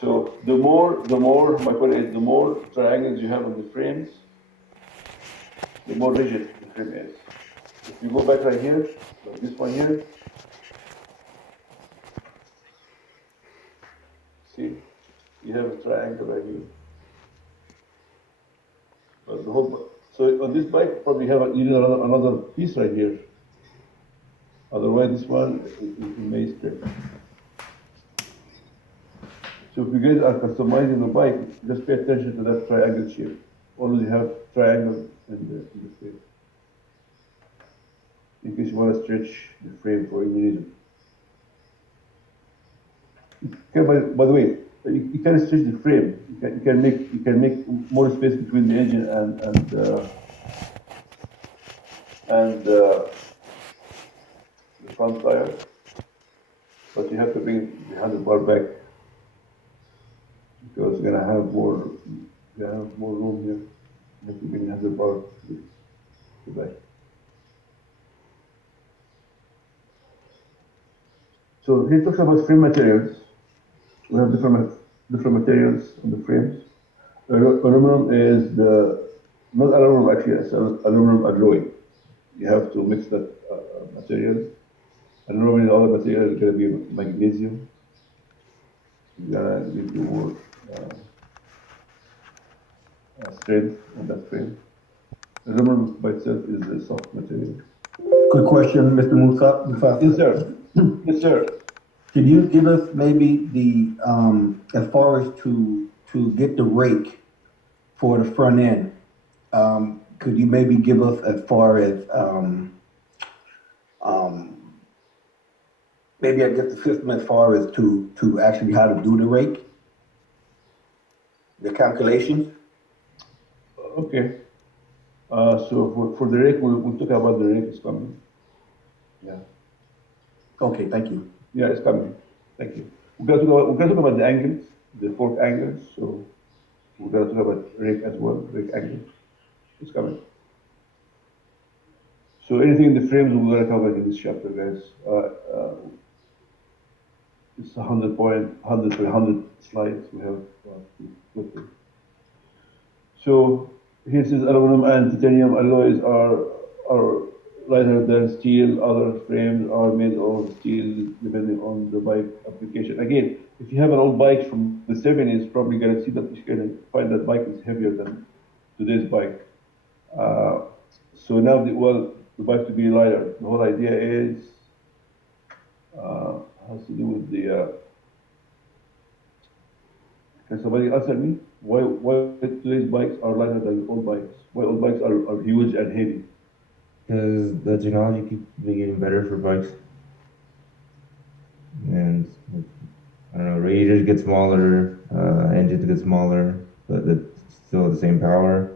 So my point is, the more triangles you have on the frames, the more rigid the frame is. If you go back right here, like this one here, see, you have a triangle right here. But the whole, so on this bike, probably you need another piece right here. Otherwise, this one it may strip. So if you guys are customizing the bike, just pay attention to that triangle shape. Always have triangle in the frame, in case you want to stretch the frame for any reason. Okay, by the way, you can stretch the frame. You can make more space between the engine and the front tire, but you have to bring the handlebar back because you're gonna have more room here. You have to bring the handlebar to back. So he talks about frame materials. We have different materials on the frames. Aluminum is not aluminum actually, it's aluminum alloy. You have to mix that material. And normally the other material is going to be magnesium. It's gonna give you more strength on that frame. Aluminum by itself is a soft material. Good question, Mr. Mufasa. Yes, sir. Yes, sir. Could you give us maybe the, as far as to get the rake for the front end, could you maybe give us as far as, maybe I guess the system as far as to actually how to do the rake? The calculations? Okay. So for the rake, we'll talk about the rake is coming. Yeah. Okay, thank you. Yeah, it's coming. Thank you. We're gonna talk about the angles, the fork angles. So we're gonna talk about rake as well, rake angles. It's coming. So anything in the frames we're gonna cover in this chapter, guys. It's 100 slides we have to go through. So here says aluminum and titanium alloys are lighter than steel. Other frames are made of steel, depending on the bike application. Again, if you have an old bike from the 70s, probably gonna see that you're gonna find that bike is heavier than today's bike. So now, the bike to be lighter. The whole idea is has to do with the. Can somebody answer me? Why today's bikes are lighter than old bikes? Why old bikes are huge and heavy? Because the technology keeps getting better for bikes. And I don't know, radiators get smaller, engines get smaller, but it's still the same power.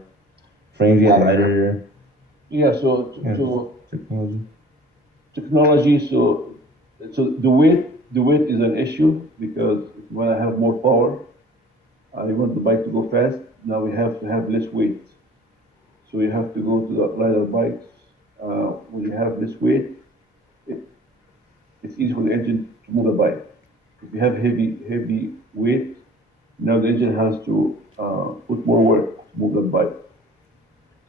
Frames get lighter. Yeah, so Technology. technology, so the weight is an issue because if you want to have more power, you want the bike to go fast. Now we have to have less weight, so you have to go to the lighter bikes. When you have less weight, it's easy for the engine to move the bike. If you have heavy weight, now the engine has to put more work to move that bike.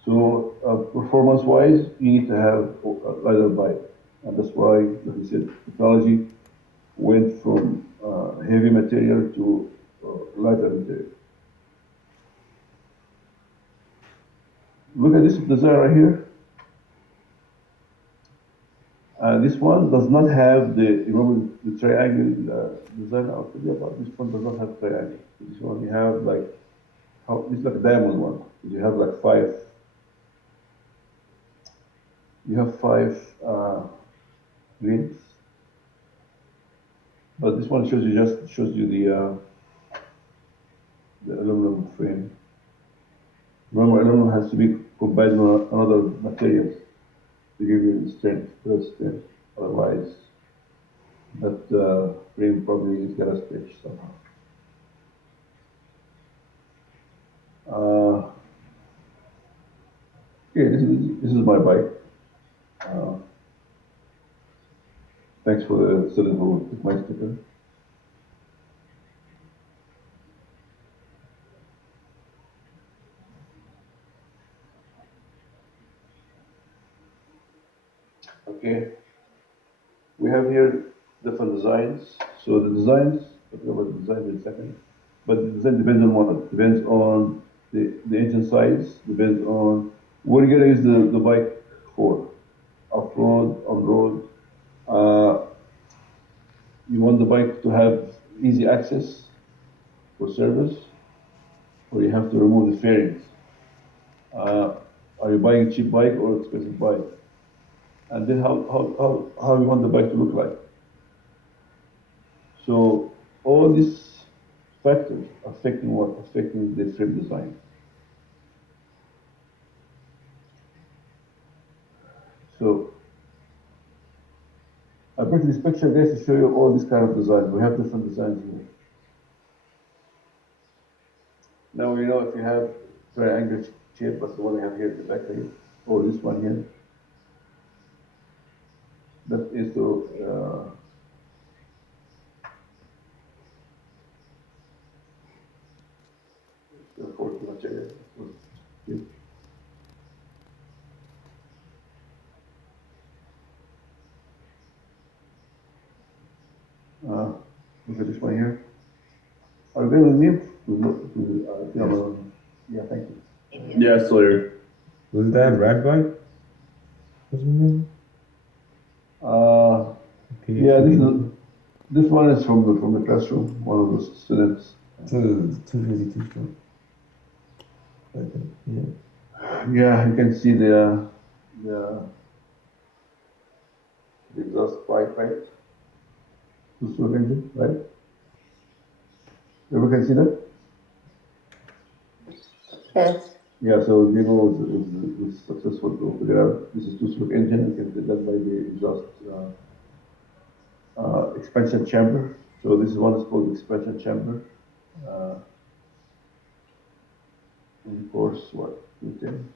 So performance-wise, you need to have a lighter bike, and that's why, like I said, technology went from heavy material to lighter material. Look at this design right here. This one does not have remember the triangle design I was telling you about? This one does not have triangle. This one you have this is like a diamond one. You have like five. You have five rings, but this one shows you the aluminum frame. Remember, aluminum has to be combined with another materials to give you the strength, plus strength. Otherwise, that frame probably is gonna stretch somehow. Okay, this is my bike. Thanks for the student who took my sticker. Okay. We have here different designs. So the designs, I'll talk about the designs in a second. But the design depends on what? Depends on the engine size, depends on what you're gonna use the bike for. Off-road, on-road. Uh, you want the bike to have easy access for service, or you have to remove the fairings. Are you buying a cheap bike or expensive bike? And then how you want the bike to look like. So all these factors affecting what? Affecting the frame design. So I brought this picture guys to show you all these kind of designs. We have different designs here. Now you know if you have triangle shape, but the one I have here in the back here, or this one here, that is the fourth material. Look at this one here. Are you going with me? Yeah, thank you. Yeah, Sawyer. Was that red bike? Wasn't Uh, it? yeah, this one is from the classroom. One of those students. So 252 stroke. I think. Yeah. Yeah, you can see the exhaust pipe, right? Two-stroke engine, right? Everyone can see that? Yes. Yeah, so Diego was successful to figure out this is two-stroke engine. You can see that by the exhaust expansion chamber. So this one is called expansion chamber. In course, what? 210.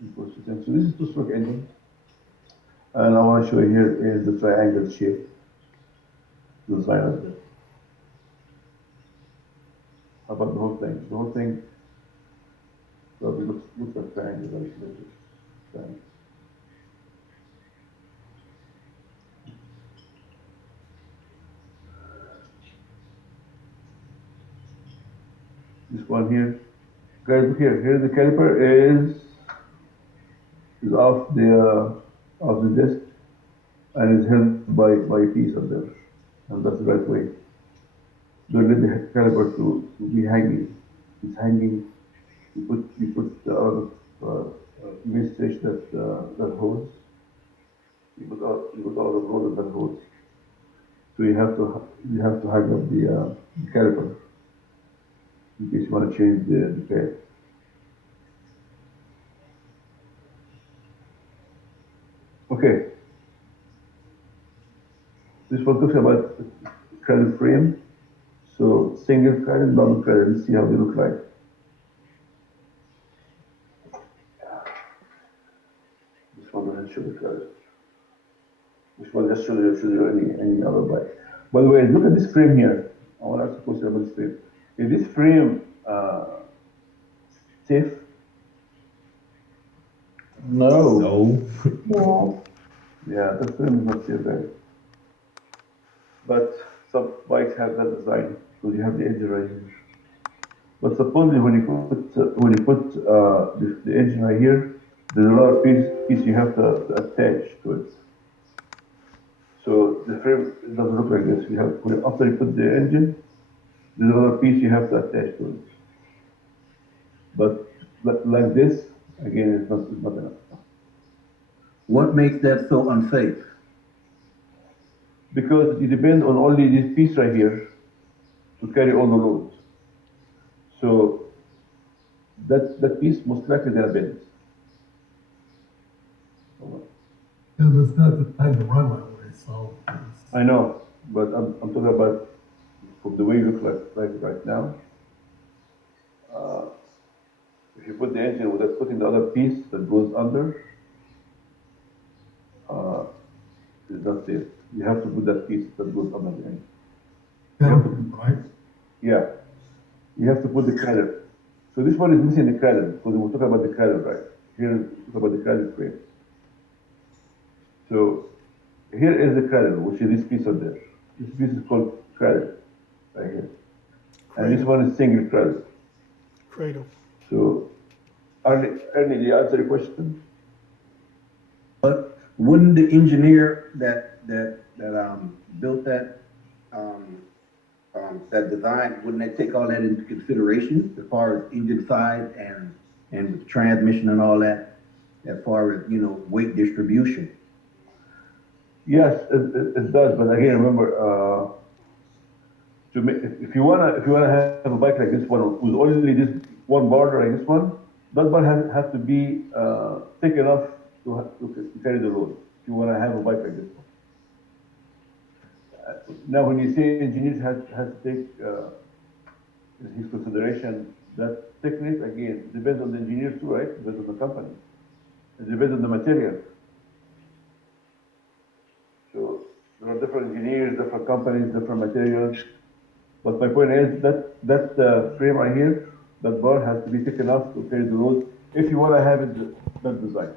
In course, 210. So this is two-stroke engine. And I want to show you here is the triangle shape design of it. How about the whole thing? The whole thing probably looks like triangle, right? Triangle. This one here. Guys, look here. Here the caliper is off the disc and is held by a piece of there. And that's the right way. Don't let the caliper to be hanging. It's hanging. You put the wastage that holds. You put all the rollers that holds. So you have to hang up the caliper in case you want to change the pad. Okay. This one talks about cradle frame. So single cradle, double cradle. Let's see how they look like. This one doesn't show the cradle. This one just shows you any other bike. By the way, look at this frame here. I want to ask a question about this frame. Is this frame safe? No. No. No. Yeah, the frame is not safe, guys. But some bikes have that design because you have the engine right here. But supposedly when you put the engine right here, there's a lot of piece you have to attach to it. So the frame doesn't look like this. After you put the engine, there's a lot of piece you have to attach to it. But like this, again, it's not enough. What makes that so unsafe? Because it depends on only this piece right here to carry all the loads. So that piece most likely gonna bend. Yeah, but it's not designed to run that way, so. I know, but I'm talking about from the way you look like right now. If you put the engine without putting the other piece that goes under, it's not safe. You have to put that piece that goes under the engine. Right? Yeah, you have to put the cradle. So this one is missing the cradle because we're talking about the cradle, right? Here, we talk about the cradle frame. So here is the cradle, which is this piece of there. This piece is called cradle, right here. And this one is single cradle. Cradle. So, Ernie, did you answer your question? But wouldn't the engineer that built that design, wouldn't they take all that into consideration as far as engine size and with transmission and all that, as far as, weight distribution? Yes, it does, but again, remember, if you wanna have a bike like this one with only this one border like this one, that one has to be thick enough to carry the load. If you wanna have a bike like this one. Now, when you say engineers has to take in his consideration that thickness, again, depends on the engineer too, right? Depends on the company. It depends on the material. So there are different engineers, different companies, different materials. But my point is that frame right here, that bar has to be thick enough to carry the load if you want to have it that design.